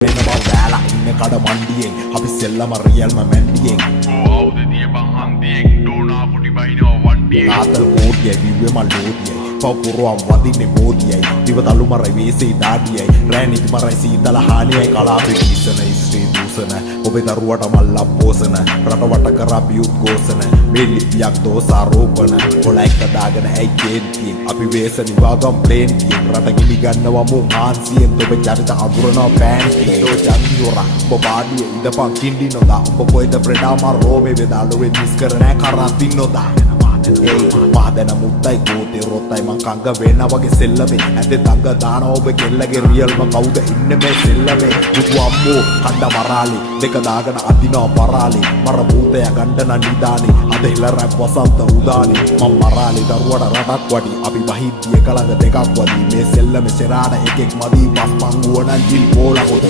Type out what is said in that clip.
වෙන බව වැලා ඉන්න කඩ මණ්ඩියෙන් අපි සෙල්ලම රියල්ම මැන්ඩියෙන් ආවුද දියපන් හන්දියෙන් ඩෝනා පොඩි බයිනෝ වන්ඩියෙන් ආතල් කෝඩියයි දිව්වේ මල් ලෝඩියයි පවුරුවම් වදින්නේ බෝධියයි දිව තලු මරයි වේසේ දාඩියයි රෑ නිදි මරයි සීතල හානියයි කලාපේ විසන ස්ත්‍රී දූෂණ ඔබේ දරුවට මල්ලක් පෝසන රටවට කරා බියුත් ගෝසන මේ ලිපියක් දෝසාරෝපණ කොලයික දාගෙන ඇයි කේන්තියෙන් අපි වේස නිවාගම් ප්ලේන්තියෙන් රට ගිලි ගන්නවා මු මාන්සියෙන් ඔබේ චරිත අඳුරනවා පෑන්තියෙන් දෝ ජන්දියොරා ඔබ බාඩියේ ඉඳපන් කින්ඩි නොදා ඔබ කොයිද ප්‍රෙඩාමා රෝමේ වෙදාලුවේ මිස් කර නෑ කරාතින් නොදා මාදන මුත්තයි ගෝතේ රොත්තයි මං කංග වෙන්න වගේ සෙල්ලමේ ඇතේ තංග දාන ඔබ කෙල්ලගේ රියල්ම කවුද ඉන්නේ මේ සෙල්ලමේ දුක අම්මෝ කණ්ඩ මරාලි දෙක දාගෙන අදිනවා පරාලි මර භූතය ගණ්ඩන නිදානේ අද හිල රැප් වසන්ත උදානේ මං මරාලි දරුවට රටක් වඩි අපි වහිද්දිය කලඟ දෙකක් වදී මේ සෙල්ලමේ සෙරාට එකෙක් මදී පස් පංගුව නම් ජිල් පෝලා කොට